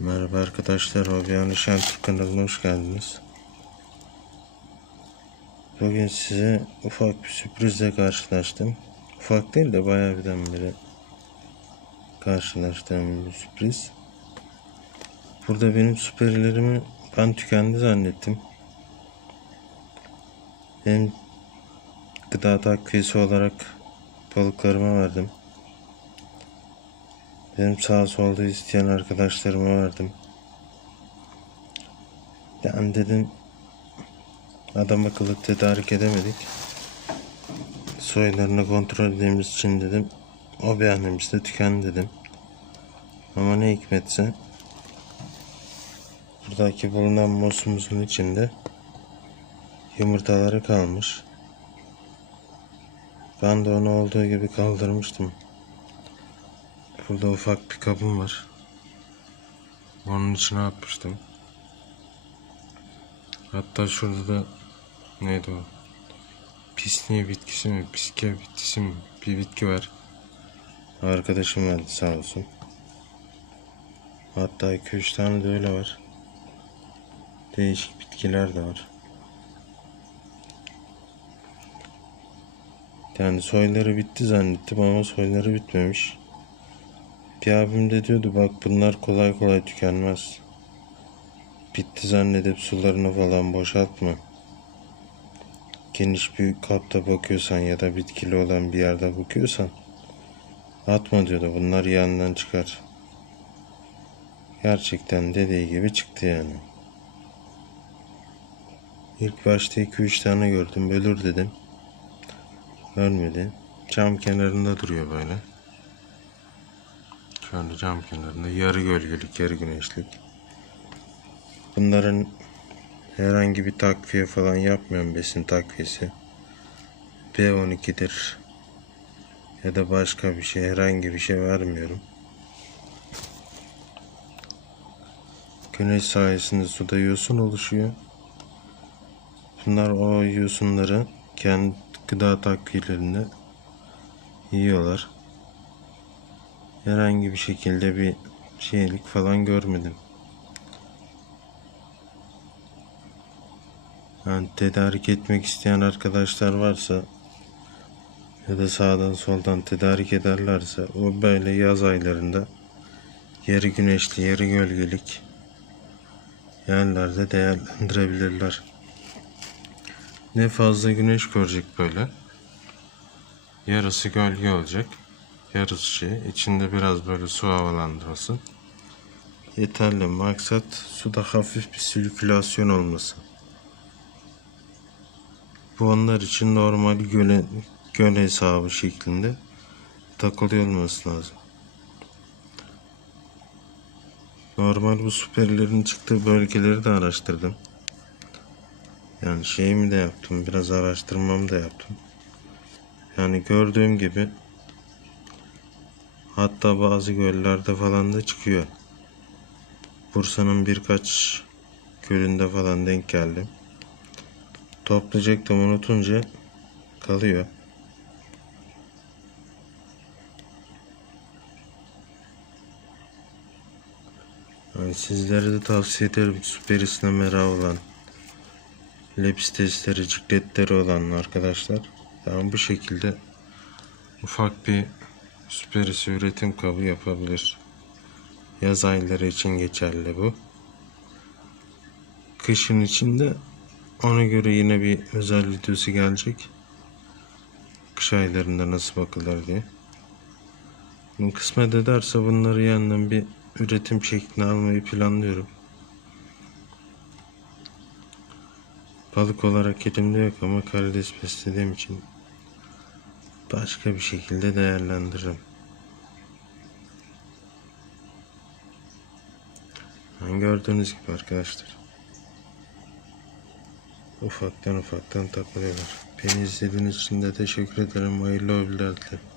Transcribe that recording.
Merhaba arkadaşlar, Hobiyan Şentürk kanalına hoş geldiniz. Bugün size ufak bir sürprizle karşılaştım. Ufak değil de bayağı birden beri karşılaştığım bir sürpriz. Burada benim süperilerimi ben tükendi zannettim. Benim gıda takviyesi olarak balıklarıma verdim. Benim sağ solda isteyen arkadaşlarıma verdim. Yani dedim adam akıllı tedarik edemedik. Soylarını kontrol ettiğimiz için dedim o beğenmemişti tükendi dedim. Ama ne hikmetse buradaki bulunan mosumuzun içinde yumurtaları kalmış. Ben de onu olduğu gibi kaldırmıştım. Burada ufak bir kabım var. Onun içine atmıştım. Hatta şurada da neydi o? Pisniye bitkisi mi? Piske bitkisi mi? Bir bitki var. Arkadaşım verdi sağ olsun. Hatta 2-3 tane de öyle var. Değişik bitkiler de var. Yani soyları bitti zannettim ama soyları bitmemiş. Bir abim de diyordu bak bunlar kolay kolay tükenmez. Bitti zannedip sularını falan boşaltma. Geniş bir kapta bakıyorsan ya da bitkili olan bir yerde bakıyorsan atma diyordu bunlar yandan çıkar. Gerçekten dediği gibi çıktı yani. İlk başta 2-3 tane gördüm bölür dedim. Ölmedi. Cam kenarında duruyor böyle. Şöyle cam kenarında yarı gölgelik, yarı güneşlik. Bunların herhangi bir takviye falan yapmıyorum besin takviyesi. B12'dir ya da başka bir şey herhangi bir şey vermiyorum. Güneş sayesinde suda yosun oluşuyor. Bunlar o yosunları kendi gıda takviyelerinde yiyorlar herhangi bir şekilde bir şeylik falan görmedim. Yani tedarik etmek isteyen arkadaşlar varsa ya da sağdan soldan tedarik ederlerse o böyle yaz aylarında yarı güneşli yarı gölgelik yerlerde değerlendirebilirler. Ne fazla güneş görecek böyle. Yarısı gölge olacak yarısı şey. içinde biraz böyle su havalandırması. Yeterli. Maksat suda hafif bir sirkülasyon olması. Bu onlar için normal göle, göl hesabı şeklinde takılıyor olması lazım. Normal bu süperlerin çıktığı bölgeleri de araştırdım. Yani şeyimi de yaptım. Biraz araştırmamı da yaptım. Yani gördüğüm gibi Hatta bazı göllerde falan da çıkıyor. Bursa'nın birkaç gölünde falan denk geldim. Toplayacaktım unutunca kalıyor. Yani sizlere de tavsiye ederim süperisine merak olan leps testleri, cikletleri olan arkadaşlar. Yani bu şekilde ufak bir süperisi üretim kabı yapabilir. Yaz ayları için geçerli bu. Kışın içinde ona göre yine bir özel videosu gelecek. Kış aylarında nasıl bakılır diye. Bunu kısmet ederse bunları yandan bir üretim şeklinde almayı planlıyorum. Balık olarak elimde yok ama karides beslediğim için başka bir şekilde değerlendiririm. Yani gördüğünüz gibi arkadaşlar. Ufaktan ufaktan takılıyorlar. Beni izlediğiniz için de teşekkür ederim. Hayırlı hobiler dilerim.